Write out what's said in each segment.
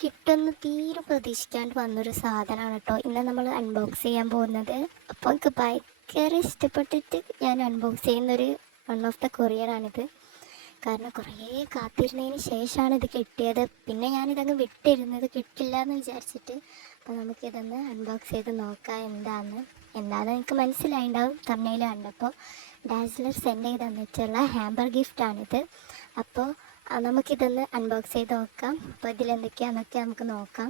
കിട്ടുമെന്ന് തീരെ പ്രതീക്ഷിക്കാണ്ട് വന്നൊരു സാധനമാണ് കേട്ടോ ഇന്ന് നമ്മൾ അൺബോക്സ് ചെയ്യാൻ പോകുന്നത്. അപ്പോൾ എനിക്ക് ഭയങ്കര ഇഷ്ടപ്പെട്ടിട്ട് ഞാൻ അൺബോക്സ് ചെയ്യുന്നൊരു വൺ ഓഫ് ദ കൊറിയറാണിത് കാരണം കുറേ കാത്തിരുന്നതിന് ശേഷമാണ് ഇത് കിട്ടിയത്. പിന്നെ ഞാനിതങ്ങ് വിട്ടിരുന്നത് കിട്ടില്ല എന്ന് വിചാരിച്ചിട്ട് അപ്പോൾ നമുക്കിതൊന്ന് അൺബോക്സ് ചെയ്ത് നോക്കാം എന്താന്ന്. എന്താണെന്ന് എനിക്ക് മനസ്സിലായിണ്ടാവും തമ്മയിൽ കണ്ടപ്പോൾ ഡാസ്ലർ സെൻഡ് ചെയ്ത് തന്നിട്ടുള്ള ഹാമ്പർ ഗിഫ്റ്റാണിത് അപ്പോൾ നമുക്കിതൊന്ന് അൺബോക്സ് ചെയ്ത് നോക്കാം. അപ്പോൾ ഇതിലെന്തൊക്കെയാണെന്നൊക്കെ നമുക്ക് നോക്കാം.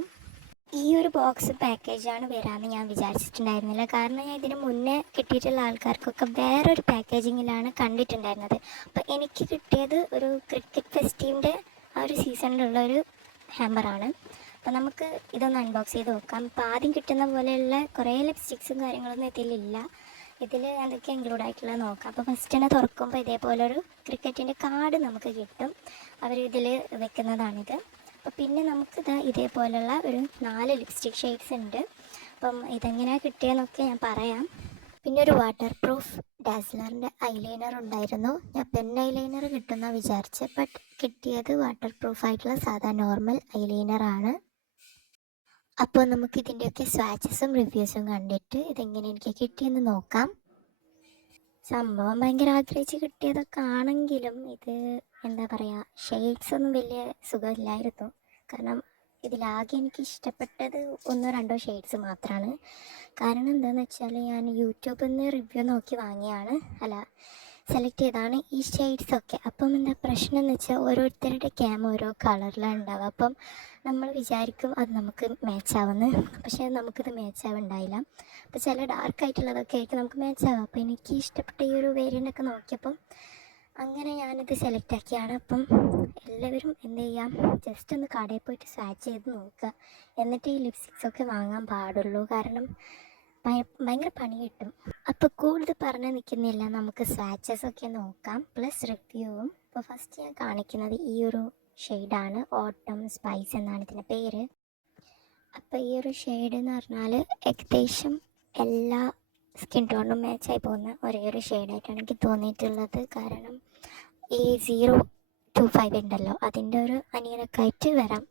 ഈ ഒരു ബോക്സ് പാക്കേജാണ് വരാമെന്ന് ഞാൻ വിചാരിച്ചിട്ടുണ്ടായിരുന്നില്ല. കാരണം ഞാൻ ഇതിന് മുന്നേ കിട്ടിയിട്ടുള്ള ആൾക്കാർക്കൊക്കെ വേറൊരു പാക്കേജിങ്ങിലാണ് കണ്ടിട്ടുണ്ടായിരുന്നത്. അപ്പോൾ എനിക്ക് കിട്ടിയത് ഒരു ക്രിക്കറ്റ് ഫെസ്റ്റീവിന്റെ ആ ഒരു സീസണിലുള്ള ഒരു ഹാമ്പറാണ് അപ്പോൾ നമുക്ക് ഇതൊന്ന് അൺബോക്സ് ചെയ്ത് നോക്കാം. അപ്പോൾ ആദ്യം കിട്ടുന്ന പോലെയുള്ള കുറേ ലിപ്സ്റ്റിക്സും കാര്യങ്ങളൊന്നും ഇതിലില്ല. ഇതിൽ എന്തൊക്കെ ഇൻക്ലൂഡ് ആയിട്ടുള്ളത് നോക്കാം. അപ്പോൾ ഫസ്റ്റ് തന്നെ തുറക്കുമ്പോൾ ഇതേപോലെ ഒരു ക്രിക്കറ്റിന്റെ കാർഡ് നമുക്ക് കിട്ടും. അവർ ഇതിൽ വെക്കുന്നതാണിത്. അപ്പോൾ പിന്നെ നമുക്കിത് ഇതേപോലുള്ള ഒരു നാല് ലിപ്സ്റ്റിക് ഷെയ്ഡ്സ് ഉണ്ട്. അപ്പം ഇതെങ്ങനെയാണ് കിട്ടിയെന്നൊക്കെ ഞാൻ പറയാം. പിന്നെ ഒരു വാട്ടർ പ്രൂഫ് ഡാസ്ലറിന്റെ ഐലൈനർ ഉണ്ടായിരുന്നു. ഞാൻ പെൻ ഐലൈനർ കിട്ടുന്ന വിചാരിച്ച് ബട്ട് കിട്ടിയത് വാട്ടർ പ്രൂഫ് ആയിട്ടുള്ള സാധാ നോർമൽ ഐലൈനർ ആണ്. അപ്പോൾ നമുക്ക് ഇതിന്റെയൊക്കെ സ്വാച്ചസും റിവ്യൂസും കണ്ടിട്ട് ഇതെങ്ങനെ എനിക്ക് കിട്ടിയെന്ന് നോക്കാം. സംഭവം ഭയങ്കര ആഗ്രഹിച്ച് കിട്ടിയതൊക്കെ ആണെങ്കിലും ഇത് എന്താ പറയുക ഷെയ്ഡ്സ് ഒന്നും വലിയ സുഖമില്ലായിരുന്നു. കാരണം ഇതിലാകെ എനിക്ക് ഇഷ്ടപ്പെട്ടത് ഒന്നോ രണ്ടോ ഷെയ്ഡ്സ് മാത്രമാണ് കാരണം എന്താണെന്ന് വെച്ചാൽ ഞാൻ യൂട്യൂബിൽ നിന്ന് റിവ്യൂ നോക്കി വാങ്ങിയാണ്. അല്ല സെലക്ട് ചെയ്താണ് ഈ ഷെയ്ഡ്സ് ഒക്കെ. അപ്പം എന്താ പ്രശ്നം എന്ന് വെച്ചാൽ ഓരോരുത്തരുടെ ക്യാം ഓരോ കളറിലാണ് ഉണ്ടാവുക അപ്പം നമ്മൾ വിചാരിക്കും അത് നമുക്ക് മാച്ച് ആവുമെന്ന് പക്ഷേ നമുക്കിത് മാച്ച് ആവുണ്ടായില്ല. അപ്പോൾ ചില ഡാർക്ക് ആയിട്ടുള്ളതൊക്കെ ആയിരിക്കും നമുക്ക് മാച്ച് ആവുക അപ്പോൾ എനിക്ക് ഇഷ്ടപ്പെട്ട ഈ ഒരു വേരിയന്റ് ഒക്കെ നോക്കിയപ്പം അങ്ങനെ ഞാനിത് സെലക്ട് ആക്കിയാണ്. അപ്പം എല്ലാവരും എന്ത് ചെയ്യാം? ജസ്റ്റ് ഒന്ന് കടയിൽ പോയിട്ട് സ്വാച്ച് ചെയ്ത് നോക്കുക. എന്നിട്ട് ഈ ലിപ്സ്റ്റിക്സ് ഒക്കെ വാങ്ങാൻ പാടുള്ളൂ. കാരണം ഭയങ്കര പണി കിട്ടും. അപ്പോൾ കൂടുതൽ പറഞ്ഞു നിൽക്കുന്നില്ല. നമുക്ക് സ്വാച്ചസ് ഒക്കെ നോക്കാം. പ്ലസ് റിവ്യൂവും അപ്പോൾ ഫസ്റ്റ് ഞാൻ കാണിക്കുന്നത് ഈ ഒരു ഷെയ്ഡാണ് ഓട്ടം സ്പൈസ് എന്നാണ് ഇതിന്റെ പേര്. അപ്പോൾ ഈ ഒരു ഷെയ്ഡ് എന്ന് പറഞ്ഞാൽ ഏകദേശം എല്ലാ സ്കിൻ ടോണും മാച്ച് ആയി പോകുന്ന ഒരേ ഒരു ഷെയ്ഡായിട്ടാണ് എനിക്ക് തോന്നിയിട്ടുള്ളത്. കാരണം ഈ സീറോ ടു ഫൈവ് ഉണ്ടല്ലോ. അതിന്റെ ഒരു അനിയനൊക്കെ ആയിട്ട് വരാം.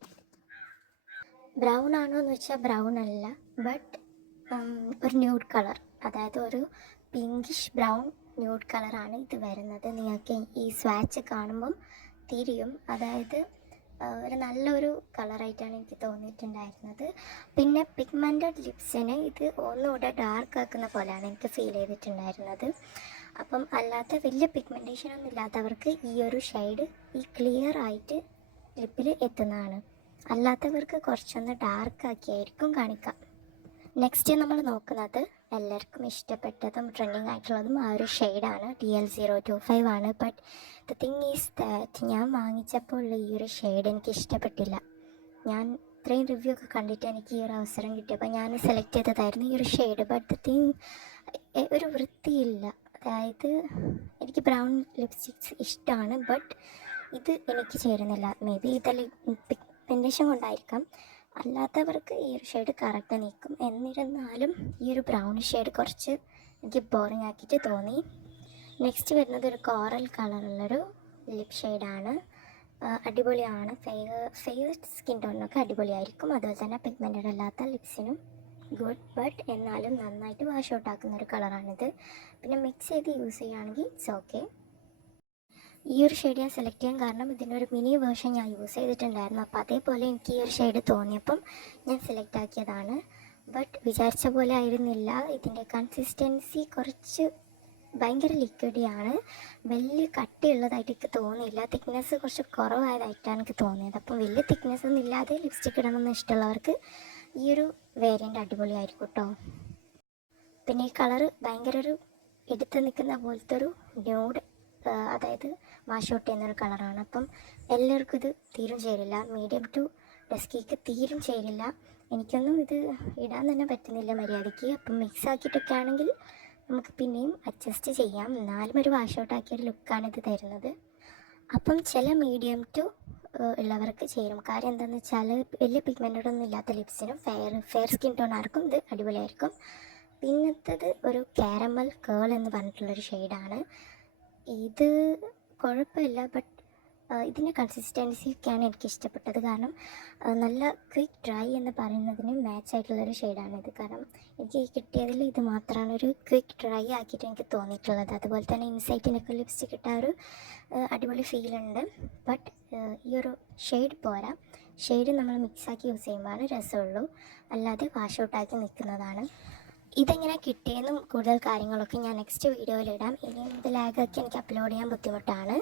ബ്രൗൺ ആണോ എന്ന് വെച്ചാൽ ബ്രൗൺ അല്ല. ബട്ട് ഒരു ന്യൂഡ് കളർ അതായത് ഒരു പിങ്കിഷ് ബ്രൗൺ ന്യൂഡ് കളറാണ് ഇത് വരുന്നത്. നിങ്ങൾക്ക് ഈ സ്വാച്ച് കാണുമ്പം തിരിയും. അതായത് ഒരു നല്ലൊരു കളറായിട്ടാണ് എനിക്ക് തോന്നിയിട്ടുണ്ടായിരുന്നത്. പിന്നെ പിഗ്മെന്റഡ് ലിപ്സിന് ഇത് ഒന്നുകൂടെ ഡാർക്ക് ആക്കുന്ന പോലെയാണ് എനിക്ക് ഫീൽ ചെയ്തിട്ടുണ്ടായിരുന്നത്. അപ്പം അല്ലാത്ത വലിയ പിഗ്മെന്റേഷൻ ഒന്നും ഇല്ലാത്തവർക്ക് ഈ ഒരു ഷെയ്ഡ് ഈ ക്ലിയർ ആയിട്ട് ലിപ്പിൽ എത്തുന്നതാണ്. അല്ലാത്തവർക്ക് കുറച്ചൊന്ന് ഡാർക്ക് ആക്കിയായിരിക്കും കാണിക്കാം. നെക്സ്റ്റ് നമ്മൾ നോക്കുന്നത് എല്ലാവർക്കും ഇഷ്ടപ്പെട്ടതും ട്രെൻഡിങ് ആയിട്ടുള്ളതും ആ ഒരു ഷെയ്ഡാണ് D L zero two five ആണ് but the thing is that ഞാൻ വാങ്ങിച്ചപ്പോൾ ഈ ഒരു ഷെയ്ഡ് എനിക്ക് ഇഷ്ടപ്പെട്ടില്ല ഞാൻ ഇത്രയും റിവ്യൂ ഒക്കെ കണ്ടിട്ട് എനിക്ക് ഈ ഒരു അവസരം കിട്ടിയപ്പോൾ ഞാൻ സെലക്ട് ചെയ്തതായിരുന്നു ഈ ഒരു ഷെയ്ഡ് ബട്ട് ദ തിങ് ഒരു വൃത്തിയില്ല അതായത് എനിക്ക് ബ്രൗൺ ലിപ്സ്റ്റിക്സ് ഇഷ്ടമാണ് ബട്ട് ഇത് എനിക്ക് ചേരുന്നില്ല മേ ബി ഇതെല്ലാം പിഗ്മെന്റേഷൻ കൊണ്ടായിരിക്കാം അല്ലാത്തവർക്ക് ഈ ഒരു ഷെയ്ഡ് കറക്റ്റ് നിൽക്കും. എന്നിരുന്നാലും ഈ ഒരു ബ്രൗൺ ഷെയ്ഡ് കുറച്ച് എനിക്ക് ബോറിംഗ് ആക്കിയിട്ട് തോന്നി. നെക്സ്റ്റ് വരുന്നത് ഒരു കോറൽ കളറുള്ളൊരു ലിപ് ഷെയ്ഡാണ് അടിപൊളിയാണ്. ഫെയർ ഫെയർ സ്കിൻ ടോണിനൊക്കെ അടിപൊളിയായിരിക്കും. അതുപോലെ തന്നെ പിഗ്മെന്റഡ് അല്ലാത്ത ലിപ്സിനും ഗുഡ് ബട്ട് എന്നാലും നന്നായിട്ട് വാഷ് ഔട്ട് ആക്കുന്ന ഒരു കളറാണിത് പിന്നെ മിക്സ് ചെയ്ത് യൂസ് ചെയ്യുകയാണെങ്കിൽ ഇറ്റ്സ് ഓക്കെ ഈ ഒരു ഷെയ്ഡ് ഞാൻ സെലക്ട് ചെയ്യാൻ കാരണം ഇതിന്റെ ഒരു മിനി വേർഷൻ ഞാൻ യൂസ് ചെയ്തിട്ടുണ്ടായിരുന്നു. അപ്പോൾ അതേപോലെ എനിക്ക് ഈ ഒരു ഷെയ്ഡ് തോന്നിയപ്പം ഞാൻ സെലക്ട് ആക്കിയതാണ്. ബട്ട് വിചാരിച്ച പോലെ ആയിരുന്നില്ല. ഇതിന്റെ കൺസിസ്റ്റൻസി കുറച്ച് ഭയങ്കര ലിക്വിഡിയാണ് വലിയ കട്ടിയുള്ളതായിട്ട് എനിക്ക് തോന്നിയില്ല. തിക്നെസ് കുറച്ച് കുറവായതായിട്ടാണ് എനിക്ക് തോന്നിയത്. അപ്പോൾ വലിയ തിക്നെസ് ഒന്നും ഇല്ലാതെ ലിപ്സ്റ്റിക് ഇടണമെന്ന് ഇഷ്ടമുള്ളവർക്ക് ഈ ഒരു വേരിയന്റ് അടിപൊളിയായിരിക്കും കേട്ടോ പിന്നെ ഈ കളറ് ഭയങ്കര ഒരു എടുത്ത് നിൽക്കുന്ന പോലത്തെ ഒരു ന്യൂഡ് അതായത് വാഷ് ഔട്ട് ചെയ്യുന്നൊരു കളറാണ്. അപ്പം എല്ലാവർക്കും ഇത് തീരും ചേരില്ല മീഡിയം ടു ഡെസ്കിക്ക് തീരും ചേരില്ല എനിക്കൊന്നും ഇത് ഇടാൻ തന്നെ പറ്റുന്നില്ല മര്യാദയ്ക്ക്. അപ്പം മിക്സ് ആക്കിയിട്ടൊക്കെ ആണെങ്കിൽ നമുക്ക് പിന്നെയും അഡ്ജസ്റ്റ് ചെയ്യാം. എന്നാലും ഒരു വാഷ് ഔട്ട് ആക്കിയ ഒരു ലുക്കാണ് ഇത് തരുന്നത്. അപ്പം ചില മീഡിയം ടു ഉള്ളവർക്ക് ചേരും. കാര്യം എന്താണെന്ന് വെച്ചാൽ വലിയ പിഗ്മെന്റഡ് ഒന്നും ഇല്ലാത്ത ലിപ്സിനും ഫെയർ ഫെയർ സ്കിൻ ടോൺ ആർക്കും ഇത് അടിപൊളിയായിരിക്കും. പിന്നത്തത് ഒരു കാരമൽ കേൾ എന്ന് പറഞ്ഞിട്ടുള്ളൊരു ഷെയ്ഡാണ്. ഇത് കുഴപ്പമില്ല ബട്ട് ഇതിന്റെ കൺസിസ്റ്റൻസിയൊക്കെയാണ് എനിക്ക് ഇഷ്ടപ്പെട്ടത്. കാരണം നല്ല ക്വിക്ക് ഡ്രൈ എന്ന് പറയുന്നതിന് മാച്ച് ആയിട്ടുള്ളൊരു ഇത്. കാരണം എനിക്ക് കിട്ടിയതിൽ ഇത് മാത്രമാണ് ഒരു ക്വിക്ക് ഡ്രൈ ആക്കിയിട്ട് എനിക്ക് തോന്നിയിട്ടുള്ളത്. അതുപോലെ തന്നെ ഇൻസൈറ്റിനൊക്കെ ലിപ്സ്റ്റിക് ഇട്ട ഒരു അടിപൊളി ഫീൽ ഉണ്ട്. ബട്ട് ഈ ഒരു ഷെയ്ഡ് പോരാ. ഷെയ്ഡ് നമ്മൾ മിക്സാക്കി യൂസ് ചെയ്യുമ്പോഴാണ് രസമുള്ളൂ. അല്ലാതെ വാഷ് ഔട്ടാക്കി നിൽക്കുന്നതാണ്. ഇതെങ്ങനെ കിട്ടിയെന്നും കൂടുതൽ കാര്യങ്ങളൊക്കെ ഞാൻ നെക്സ്റ്റ് വീഡിയോയിൽ ഇടാം. ഇനി ഇത് ലാഗൊക്കെ എനിക്ക് അപ്ലോഡ് ചെയ്യാൻ ബുദ്ധിമുട്ടാണ്.